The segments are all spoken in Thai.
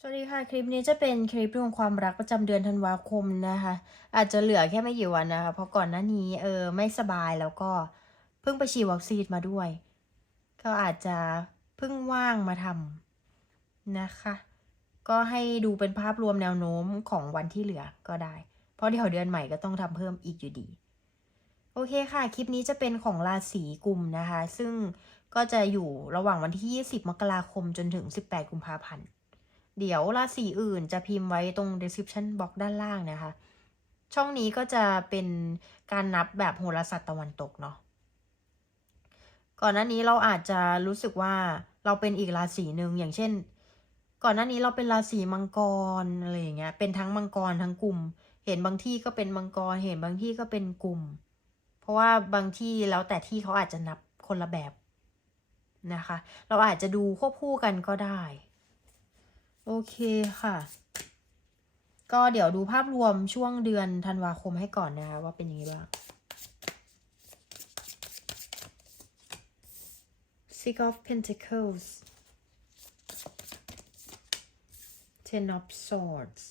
สวัสดีค่ะ คลิปนี้จะเป็นคลิปเรื่องความรักประจำเดือนธันวาคมนะคะ อาจจะเหลือแค่ไม่กี่วันนะคะ เพราะก่อนหน้านี้เออไม่สบายแล้วก็เพิ่งไปฉีดวัคซีนมาด้วย ก็อาจจะเพิ่งว่างมาทำนะคะ ก็ให้ดูเป็นภาพรวมแนวโน้มของวันที่เหลือก็ได้ เพราะเดี๋ยวเดือนใหม่ก็ต้องทำเพิ่มอีกอยู่ดี โอเคค่ะ คลิปนี้จะเป็นของราศีกุมนะคะ ซึ่งก็จะอยู่ระหว่างวันที่ 20 มกราคมจนถึง 18 กุมภาพันธ์ เดี๋ยวราศีอื่นจะพิมพ์ไว้ตรง description box ด้านล่างนะคะ ช่องนี้ก็จะเป็นการนับแบบโหราศาสตร์ตะวันตกเนาะ ก่อนหน้านี้เราอาจจะรู้สึกว่าเราเป็นอีกราศีหนึ่งอย่างเช่น ก่อนหน้านี้เราเป็นราศีมังกรอะไรอย่างเงี้ย เป็นทั้งมังกรทั้งกลุ่ม เห็นบางที่ก็เป็นมังกร เห็นบางที่ก็เป็นกลุ่ม เพราะว่าบางที่แล้วแต่ที่เขาอาจจะนับคนละแบบนะคะ เราอาจจะดูควบคู่กันก็ได้ โอเคค่ะ ก็เดี๋ยวดูภาพรวมช่วงเดือนธันวาคมให้ก่อนนะคะว่าเป็นยังไงบ้าง Six of Pentacles Ten of Swords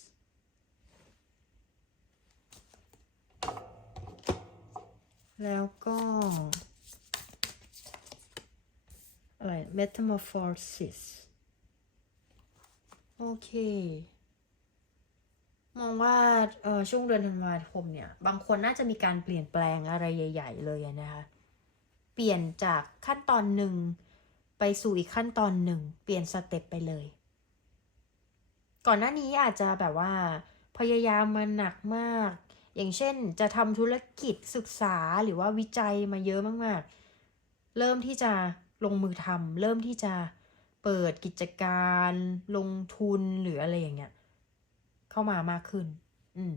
แล้วก็ อะไร Metamorphosis โอเค มองว่าเออช่วงเดือนธันวาคมเนี่ย บางคนน่าจะมีการเปลี่ยนแปลงอะไรใหญ่ ๆ เลยอะนะคะ เปลี่ยนจากขั้นตอนหนึ่งไปสู่อีกขั้นตอนหนึ่ง เปลี่ยนสเต็ปไปเลย ก่อนหน้านี้อาจจะแบบว่า พยายามมาหนักมาก อย่างเช่นจะทำธุรกิจศึกษาหรือว่าวิจัยมาเยอะมากๆ เริ่มที่จะลงมือทำเริ่มที่จะ เปิดกิจการลงทุนหรืออะไรอย่างเงี้ยเข้ามามากขึ้น อืม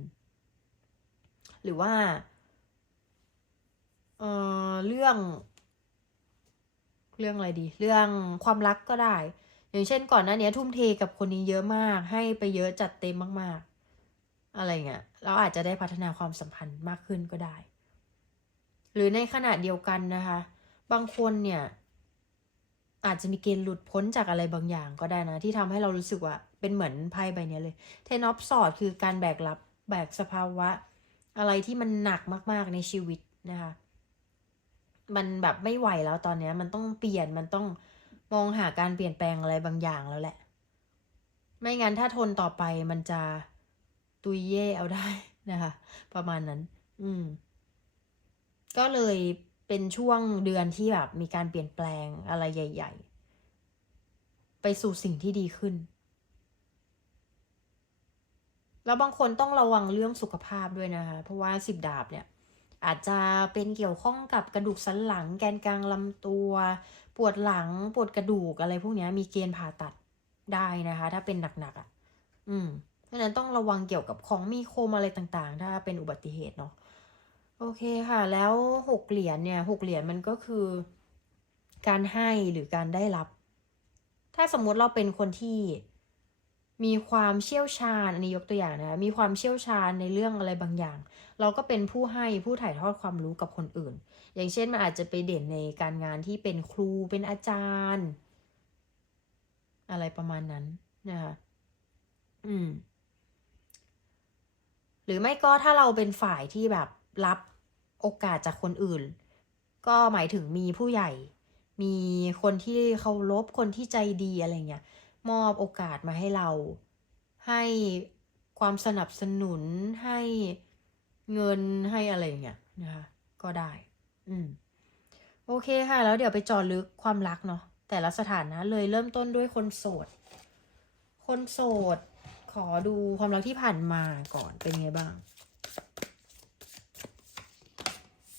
หรือว่าเอ่อเรื่อง เรื่องอะไรดี เรื่องความรักก็ได้ อย่างเช่นก่อนหน้านี้ทุ่มเทกับคนนี้เยอะมาก ให้ไปเยอะจัดเต็มมาก ๆ อะไรเงี้ยเราอาจจะได้พัฒนาความสัมพันธ์มากขึ้นก็ได้ หรือในขณะเดียวกันนะคะ บางคนเนี่ย อาจจะมีเกณฑ์หลุดพ้นจากอะไรบางอย่างก็ได้นะ ที่ทำให้เรารู้สึกว่าเป็นเหมือนไพ่ใบนี้เลยเทนอฟสอดคือการแบกรับแบกสภาวะ อะไรที่มันหนักมาก ๆในชีวิตนะคะ มันแบบไม่ไหวแล้วตอนนี้มันต้องเปลี่ยนมันต้องมองหาการเปลี่ยนแปลงอะไรบางอย่างแล้วแหละ ไม่งั้นถ้าทนต่อไปมันจะตุยเย่เอาได้นะคะ ประมาณนั้น อืม ก็เลย เป็นช่วงเดือนที่แบบมีการเปลี่ยนแปลงอะไรใหญ่ ๆ ไปสู่สิ่งที่ดีขึ้น แล้วบางคนต้องระวังเรื่องสุขภาพด้วยนะคะ เพราะว่าสิบดาบเนี่ย อาจจะเป็นเกี่ยวข้องกับกระดูกสันหลัง แกนกลางลำตัว ปวดหลัง ปวดกระดูกอะไรพวกนี้มีเกณฑ์ผ่าตัดได้นะคะ ถ้าเป็นหนักๆอะ่ะ อืมเพราะฉะนั้นต้องระวังเกี่ยวกับของมีคมอะไรต่างๆ ถ้าเป็นอุบัติเหตุเนาะ โอเคค่ะ แล้วหกเหรียญเนี่ยหกเหรียญมันก็คือ การให้หรือการได้รับ ถ้าสมมุติเราเป็นคนที่มีความเชี่ยวชาญ อันนี้ยกตัวอย่างนะ มีความเชี่ยวชาญในเรื่องอะไรบางอย่าง เราก็เป็นผู้ให้ผู้ถ่ายทอดความรู้กับคนอื่น อย่างเช่นมันอาจจะไปเด่นในการงานที่เป็นครูเป็นอาจารย์ อะไรประมาณนั้นนะคะอืม หรือไม่ก็ถ้าเราเป็นฝ่ายที่แบบ รับโอกาสจากคนอื่น ก็หมายถึงมีผู้ใหญ่ มีคนที่เคารพคนที่ใจดีอะไรเงี้ยมอบโอกาสมาให้เรา ให้ความสนับสนุนให้เงินให้อะไรเงี้ยนะคะก็ได้ อืมโอเคค่ะ แล้วเดี๋ยวไปจอลึกความรักเนาะแต่ละสถานะเลยเริ่มต้นด้วยคนโสด คนโสด ขอดูความรักที่ผ่านมาก่อนเป็นไงบ้าง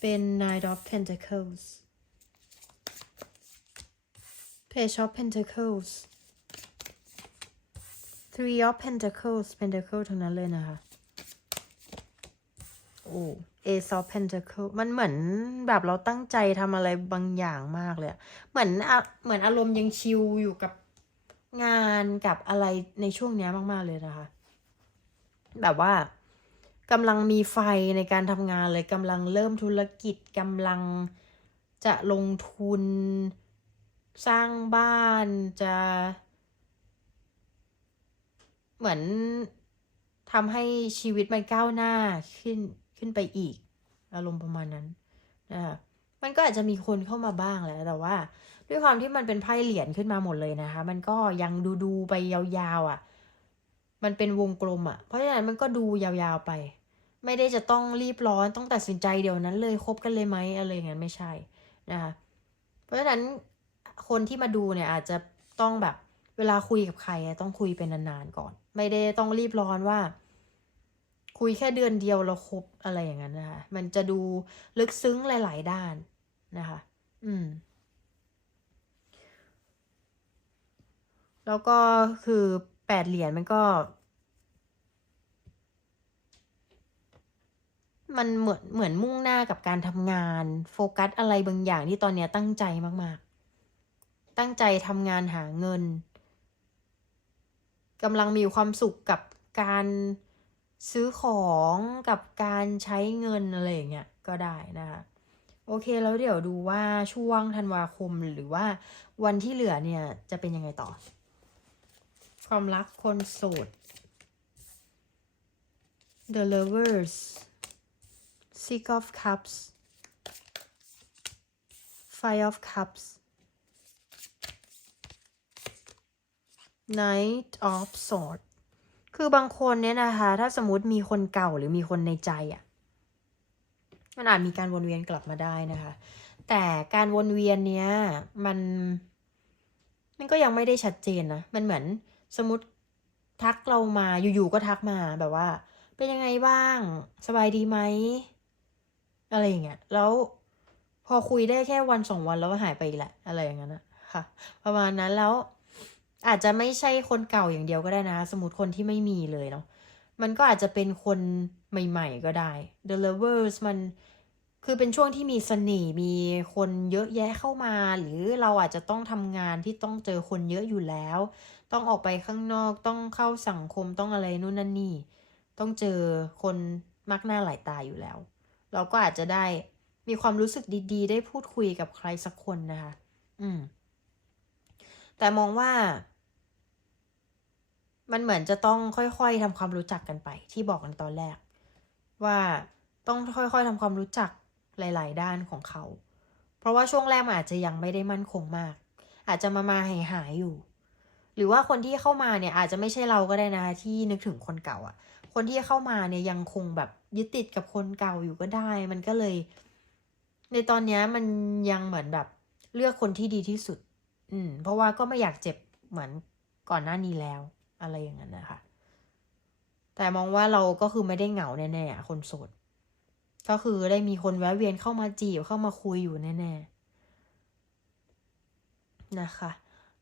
เป็น Nine of Pentacles Page of Pentacles Three of Pentacles Pentacle ทั้งนั้นเลยนะคะโอ้ Ace of Pentacle มันเหมือนแบบเราตั้งใจทำอะไรบางอย่างมากเลยอะเหมือนอะเหมือนอารมณ์ยังชิลอยู่กับงานกับอะไรในช่วงเนี้ยมาก ๆ เลยนะคะ แบบว่า กำลังมีไฟในการทำงานเลยกำลังเริ่มธุรกิจกำลังจะลงทุน สร้างบ้านจะ เหมือนทำให้ชีวิตมันก้าวหน้าขึ้นขึ้นไปอีก อารมณ์ประมาณนั้นนะคะมันก็อาจจะมีคนเข้ามาบ้างแหละแต่ว่า ด้วยความที่มันเป็นไพ่เหรียญขึ้นมาหมดเลยนะคะ มันก็ยังดูดูไปยาวๆอะ่ะ มันเป็นวงกลมอะ่ะ เพราะฉะนั้นมันก็ดูยาวๆไป ไม่ได้จะต้องรีบร้อนต้องตัดสินใจเดี๋ยวนั้นเลยคบกันเลยไหมอะไรอย่างนั้นไม่ใช่นะคะเพราะฉะนั้นคนที่มาดูเนี่ยอาจจะต้องแบบเวลาคุยกับใครต้องคุยเป็นนานๆก่อน ไม่ได้ต้องรีบร้อนว่า คุยแค่เดือนเดียวแล้วครบอะไรอย่างนั้นนะคะมันจะดูลึกซึ้งหลาย ๆ ด้านนะคะ อืม แล้วก็คือแปดเหรียญมันก็ มันเหมือนเหมือนมุ่งหน้ากับการทำงาน โฟกัสอะไรบางอย่างที่ตอนนี้ตั้งใจมากๆ ตั้งใจทำงานหาเงินกำลังมีความสุขกับการซื้อของกับการใช้เงินอะไรอย่างเงี้ยก็ได้นะคะโอเคแล้วเดี๋ยวดูว่าช่วงธันวาคมหรือว่าวันที่เหลือเนี่ยจะเป็นยังไงต่อ ความรักคนโสด The Lovers Six of Cups Five of Cups Knight of Swords คือบางคนเนี่ยนะคะ ถ้าสมมติมีคนเก่าหรือมีคนในใจอะ่ะมันอาจมีการวนเวียนกลับมาได้นะคะ แต่การวนเวียนเนี้ยมัน มันก็ยังไม่ได้ชัดเจนนะ มันเหมือนสมมติทักเรามาอยู่ๆก็ทักมาแบบว่า เป็นยังไงบ้าง สบายดีไหม อะไรอย่างเงี้ย แล้วพอคุยได้แค่วันสองวันแล้วก็หายไปอีกแหละอะไรอย่างนั้นนะค่ะ ประมาณนั้นแล้วอาจจะไม่ใช่คนเก่าอย่างเดียวก็ได้นะ สมมติคนที่ไม่มีเลยเนาะมันก็อาจจะเป็นคนใหม่ ๆ ก็ได้ The Lovers มันคือเป็นช่วงที่มีเสน่ห์มีคนเยอะแยะเข้ามา หรือเราอาจจะต้องทำงานที่ต้องเจอคนเยอะอยู่แล้ว ต้องออกไปข้างนอกต้องเข้าสังคมต้องอะไรนู่นนั่นนี่ ต้องเจอคนมากหน้าหลายตาอยู่แล้ว เราก็อาจจะได้มีความรู้สึกดี ๆ ได้พูดคุยกับใครสักคนนะคะ อืม แต่มองว่า มันเหมือนจะต้องค่อยๆทำความรู้จักกันไป ที่บอกกันตอนแรก ว่าต้องค่อยๆทำความรู้จักหลาย ๆ ด้านของเขา เพราะว่าช่วงแรกมันอาจจะยังไม่ได้มั่นคงมาก อาจจะมามาหายหายๆอยู่ หรือว่าคนที่เข้ามาเนี่ย อาจจะไม่ใช่เราก็ได้นะคะที่นึกถึงคนเก่าอะ่ะ คนที่เข้ามาเนี่ยยังคงแบบยึดติดกับคนเก่าอยู่ก็ได้ มันก็เลย ในตอนนี้มันยังเหมือนแบบเลือกคนที่ดีที่สุด อืม เพราะว่าก็ไม่อยากเจ็บเหมือนก่อนหน้านี้แล้ว อะไรอย่างนั้นนะคะ แต่มองว่าเราก็คือไม่ได้เหงาแน่ๆอะคนโสด ก็คือได้มีคนแวะเวียนเข้ามาจีบเข้ามาคุยอยู่แน่ๆนะคะ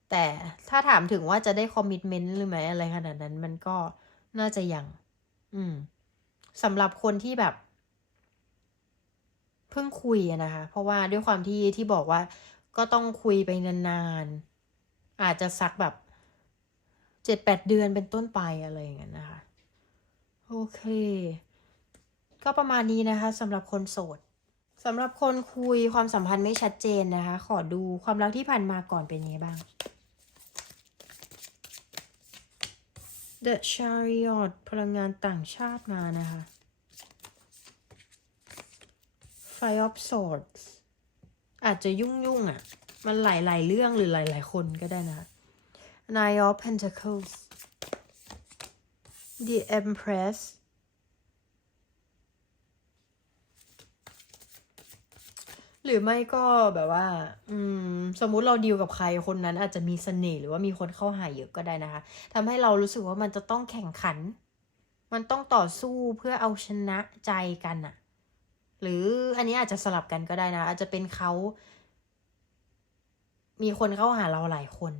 แต่ถ้าถามถึงว่าจะได้คอมมิชเมนต์หรือไหมอะไรขนาดนั้นมันก็น่าจะยัง อืมสำหรับคนที่แบบ เพิ่งคุยนะคะ เพราะว่าด้วยความที่ที่บอกว่า ก็ต้องคุยไปนานๆ อาจจะสักแบบเจ็ดแปดเดือนเป็นต้นไปอะไรอย่างเงี้ยนะคะ โอเค ก็ประมาณนี้นะคะสำหรับคนโสดสำหรับคนคุยความสัมพันธ์ไม่ชัดเจนนะคะ ขอดูความรักที่ผ่านมาก่อนเป็นยังไงบ้าง The Chariot พลังงานต่างชาติมานะคะ Five of Swords อาจจะยุ่งยุ่งอะ่ะ มันหลายๆเรื่องหรือหลายๆคนก็ได้นะคะ Nine of Pentacles The Empress หรือไม่ก็แบบว่า อืม สมมุติเราดีลกับใครคนนั้นอาจจะมีเสน่ห์หรือว่ามีคนเข้าหาเยอะก็ได้นะคะทำให้เรารู้สึกว่ามันจะต้องแข่งขัน มันต้องต่อสู้เพื่อเอาชนะใจกันอะหรืออันนี้อาจจะสลับกันก็ได้นะ อาจจะเป็นเขามีคนเข้าหาเราหลายคน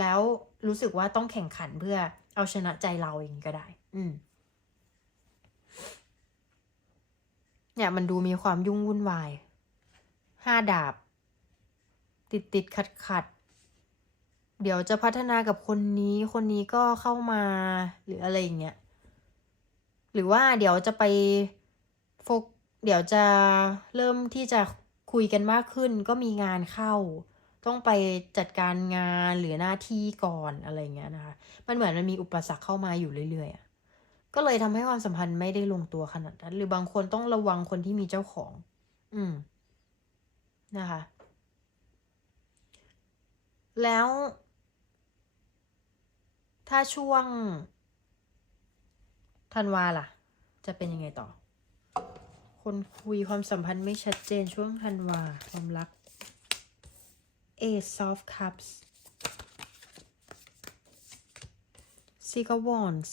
แล้วรู้สึกว่าต้องแข่งขันเพื่อเอาชนะใจเราเองก็ได้ อืม เนี่ยมันดูมีความยุ่งวุ่นวาย ห้าดาบ ติดติดขัดขัดเดี๋ยวจะพัฒนากับคนนี้ คนนี้ก็เข้ามาหรืออะไรอย่างเงี้ย หรือว่าเดี๋ยวจะไปโฟกเดี๋ยวจะเริ่มที่จะคุยกันมากขึ้น ก็มีงานเข้า ต้องไปจัดการงานหรือหน้าที่ก่อนอะไรเงี้ยนะคะ มันเหมือนมันมีอุปสรรคเข้ามาอยู่เรื่อยๆก็เลยทำให้ความสัมพันธ์ไม่ได้ลงตัวขนาดนั้น หรือบางคนต้องระวังคนที่มีเจ้าของ อืม นะคะ แล้ว ถ้าช่วงธันวาล่ะ จะเป็นยังไงต่อ คนคุยความสัมพันธ์ไม่ชัดเจนช่วงธันวา ความรัก Ace of Cups Six of Wands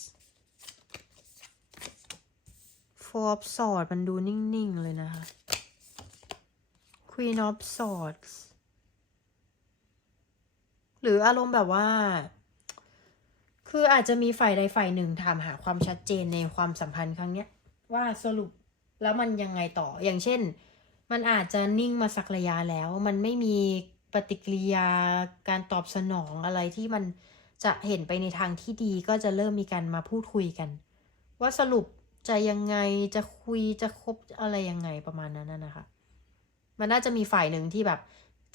Four of Swords มันดูนิ่ง ๆ เลยนะคะ Queen of Swords หรืออารมณ์แบบว่า คืออาจจะมีฝ่ายใดฝ่ายหนึ่งถามหาความชัดเจนในความสัมพันธ์ครั้งเนี้ย ว่าสรุปแล้วมันยังไงต่อ อย่างเช่น มันอาจจะนิ่งมาสักระยะแล้ว มันไม่มีปฏิกิริยาการตอบสนองอะไรที่มันจะเห็นไปในทางที่ดีก็จะเริ่มมีการมาพูดคุยกัน ว่าสรุปจะยังไงจะคุยจะคบอะไรยังไงประมาณนั้นน่ะนะคะ มันน่าจะมีฝ่ายหนึ่งที่แบบ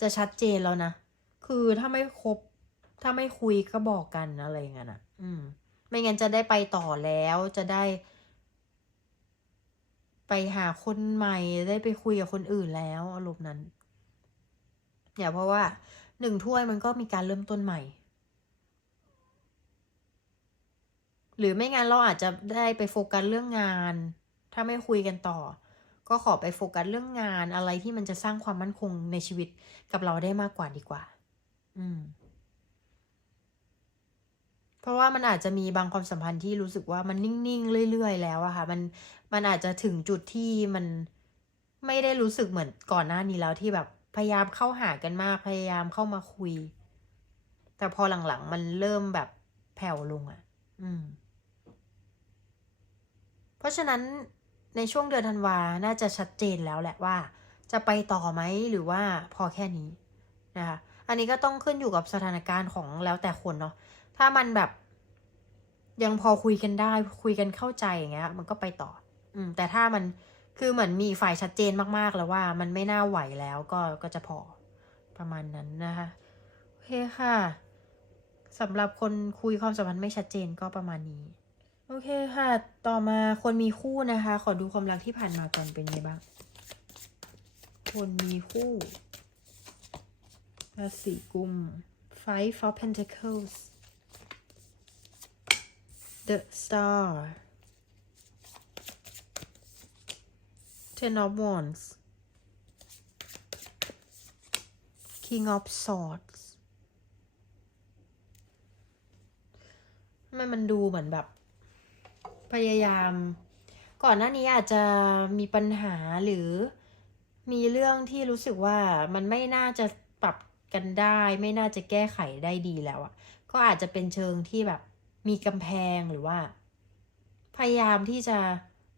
จะชัดเจนแล้วนะ คือถ้าไม่คบ ถ้าไม่คุยก็บอกกันอะไรอย่างเงี้ยนะอืม ไม่งั้นจะได้ไปต่อแล้วจะได้ ไปหาคนใหม่ได้ไปคุยกับคนอื่นแล้วอารมณ์นั้นเนี่ยเพราะว่าหนึ่งถ้วยมันก็มีการเริ่มต้นใหม่ หรือไม่งั้นเราอาจจะได้ไปโฟกัสเรื่องงาน ถ้าไม่คุยกันต่อ ก็ขอไปโฟกัสเรื่องงานอะไรที่มันจะสร้างความมั่นคงในชีวิตกับเราได้มากกว่าดีกว่า อืม เพราะว่ามันอาจจะมีบางความสัมพันธ์ที่รู้สึกว่ามันนิ่งๆเรื่อยๆแล้วอะค่ะ มันมันอาจจะถึงจุดที่มันไม่ได้รู้สึกเหมือนก่อนหน้านี้แล้วที่แบบพยายามเข้าหากันมากพยายามเข้ามาคุย แต่พอหลังๆ มันเริ่มแบบแผ่วลงอะอืม เพราะฉะนั้น ในช่วงเดือนธันวา น่าจะชัดเจนแล้วแหละว่า จะไปต่อไหมหรือว่าพอแค่นี้นะคะ อันนี้ก็ต้องขึ้นอยู่กับสถานการณ์ของแล้วแต่คนเนาะ ถ้ามันแบบยังพอคุยกันได้คุยกันเข้าใจอย่างเงี้ย มันก็ไปต่อ อืม แต่ถ้ามันคือเหมือนมีฝ่ายชัดเจนมากๆแล้วว่า มันไม่น่าไหวแล้วก็ก็จะพอประมาณนั้นนะคะโอเคค่ะสำหรับคนคุยความสัมพันธ์ไม่ชัดเจนก็ประมาณนี้ โอเคค่ะ ต่อมาคนมีคู่นะคะ ขอดูความรักที่ผ่านมาก่อนเป็นไงบ้าง คนมีคู่ราศีกุม Five of Pentacles The Star Ten of Wands King of Swords ทำไมมันดูเหมือนแบบ พยายาม ก่อนหน้านี้อาจจะมีปัญหาหรือมีเรื่องที่รู้สึกว่ามันไม่น่าจะปรับกันได้ ไม่น่าจะแก้ไขได้ดีแล้วอะก็อาจจะเป็นเชิงที่แบบมีกำแพงหรือว่า พยายามที่จะ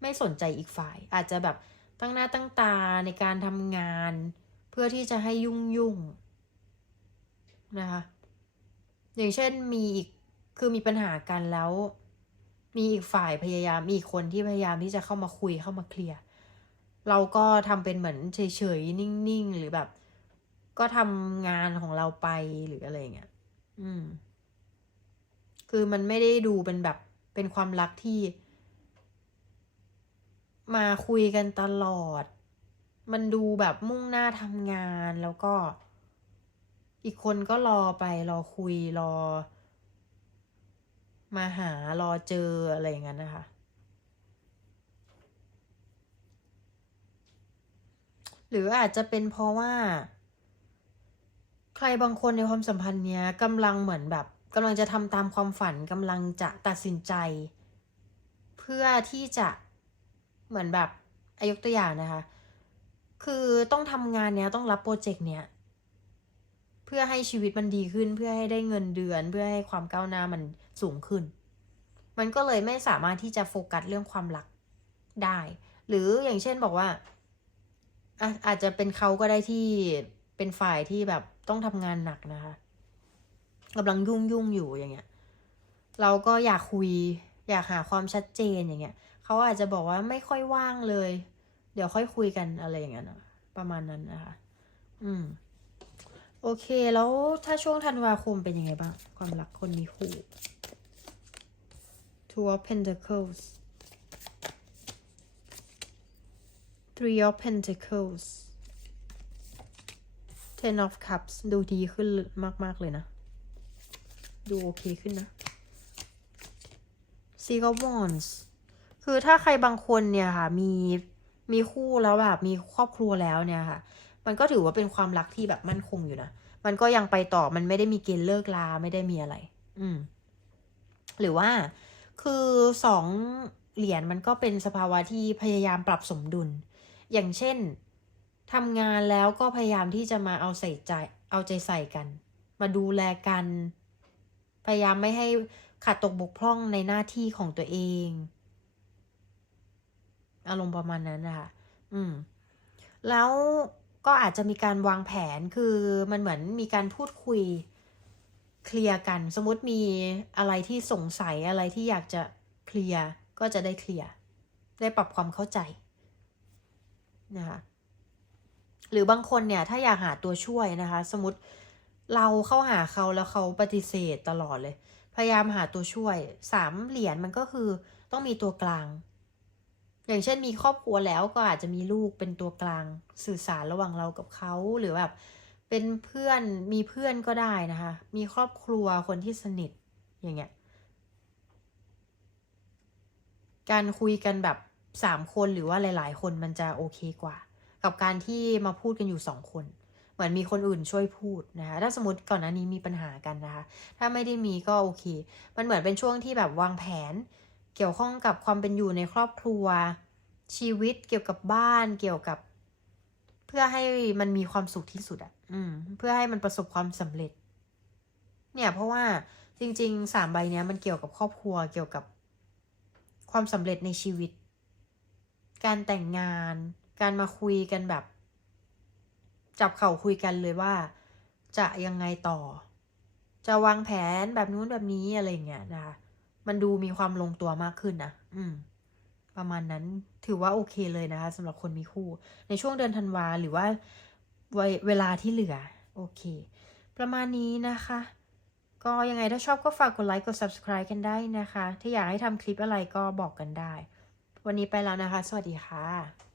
ไม่สนใจอีกฝ่าย อาจจะแบบตั้งหน้าตั้งตาในการทำงาน เพื่อที่จะให้ยุ่งยุ่งนะคะอย่างเช่นมีอีกคือมีปัญหากันแล้ว มีอีกฝ่ายพยายามมีอีกคนที่พยายามที่จะเข้ามาคุยเข้ามาเคลียร์เราก็ทำเป็นเหมือนเฉยๆนิ่งๆหรือแบบ ก็ทำงานของเราไปหรืออะไรเงี้ยอืม คือมันไม่ได้ดูเป็นแบบเป็นความรักที่ มาคุยกันตลอด มันดูแบบมุ่งหน้าทำงานแล้วก็ อีกคนก็รอไปรอคุยรอ มาหารอเจออะไรอย่างนั้นนะคะ หรืออาจจะเป็นเพราะว่า ใครบางคนในความสัมพันธ์เนี้ยกำลังเหมือนแบบกำลังจะทำตามความฝันกำลังจะตัดสินใจ เพื่อที่จะเหมือนแบบอายกตัวอย่างนะคะ คือต้องทำงานเนี้ยต้องรับโปรเจกต์เนี้ย เพื่อให้ชีวิตมันดีขึ้น เพื่อให้ได้เงินเดือน เพื่อให้ความก้าวหน้ามันสูงขึ้น มันก็เลยไม่สามารถที่จะโฟกัสเรื่องความรักได้ หรืออย่างเช่นบอกว่าอะอาจจะเป็นเขาก็ได้ที่เป็นฝ่ายที่แบบต้องทำงานหนักนะคะกำลังยุ่งยุ่งอยู่อย่างเงี้ย เราก็อยากคุย อยากหาความชัดเจนอย่างเงี้ยเขาอาจจะบอกว่าไม่ค่อยว่างเลย เดี๋ยวค่อยคุยกันอะไรอย่างเงี้ยนะประมาณนั้นนะคะ อืม โอเค แล้วถ้าช่วงธันวาคมเป็นยังไงบ้าง ความรักคนมีคู่ Two of Pentacles Three of Pentacles Ten of Cups ดูดีขึ้นมาก ๆ เลยนะ ดูโอเคขึ้นนะ Six of Wands คือถ้าใครบางคนเนี่ยค่ะ มีมีคู่แล้วแบบมีครอบครัวแล้วเนี่ยค่ะ มันก็ถือว่าเป็นความรักที่แบบมั่นคงอยู่นะ มันก็ยังไปต่อ มันไม่ได้มีเกณฑ์เลิกลา ไม่ได้มีอะไร อืม หรือว่า คือสองเหรียญมันก็เป็นสภาวะที่พยายามปรับสมดุล อย่างเช่นทำงานแล้วก็พยายามที่จะมาเอาใส่ใจ เอาใจใส่กัน มาดูแลกัน พยายามไม่ให้ขาดตกบกพร่องในหน้าที่ของตัวเอง อารมณ์ประมาณนั้นนะคะอืม แล้ว ก็อาจจะมีการวางแผนคือมันเหมือนมีการพูดคุยเคลียร์กัน สมมติมีอะไรที่สงสัยอะไรที่อยากจะเคลียร์ก็จะได้เคลียร์ได้ปรับความเข้าใจนะคะหรือบางคนเนี่ยถ้าอยากหาตัวช่วยนะคะ สมมติเราเข้าหาเขาแล้วเขาปฏิเสธตลอดเลย พยายามหาตัวช่วยสามเหรียญมันก็คือต้องมีตัวกลาง อย่างเช่นมีครอบครัวแล้วก็อาจจะมีลูกเป็นตัวกลางสื่อสารระหว่างเรากับเขาหรือแบบเป็นเพื่อนมีเพื่อนก็ได้นะคะ มีครอบครัวคนที่สนิทอย่างเงี้ย การคุยกันแบบสามคนหรือว่าหลาย ๆ คนมันจะโอเคกว่า กับการที่มาพูดกันอยู่สองคน เหมือนมีคนอื่นช่วยพูดนะคะถ้าสมมติก่อนหน้านี้มีปัญหากันนะคะ ถ้าไม่ได้มีก็โอเค มันเหมือนเป็นช่วงที่แบบวางแผน เกี่ยวข้องกับความเป็นอยู่ในครอบครัว ชีวิตเกี่ยวกับบ้านเกี่ยวกับ เพื่อให้มันมีความสุขที่สุดอะอืม เพื่อให้มันประสบความสำเร็จ เนี่ย เพราะว่าจริงๆสามใบเนี้ยมันเกี่ยวกับครอบครัวเกี่ยวกับความสำเร็จในชีวิต การแต่งงาน การมาคุยกันแบบ จับเข่าคุยกันเลยว่า จะยังไงต่อ จะวางแผนแบบนู้นแบบนี้อะไรเงี้ยนะคะ มันดูมีความลงตัวมากขึ้นนะอืม ประมาณนั้นถือว่าโอเคเลยนะคะสำหรับคนมีคู่ ในช่วงเดือนธันวาหรือว่าเวลาที่เหลือ โอเค ประมาณนี้นะคะ ก็ยังไงถ้าชอบก็ฝากกดไลค์กด subscribe กันได้นะคะ ถ้าอยากให้ทำคลิปอะไรก็บอกกันได้ วันนี้ไปแล้วนะคะ สวัสดีค่ะ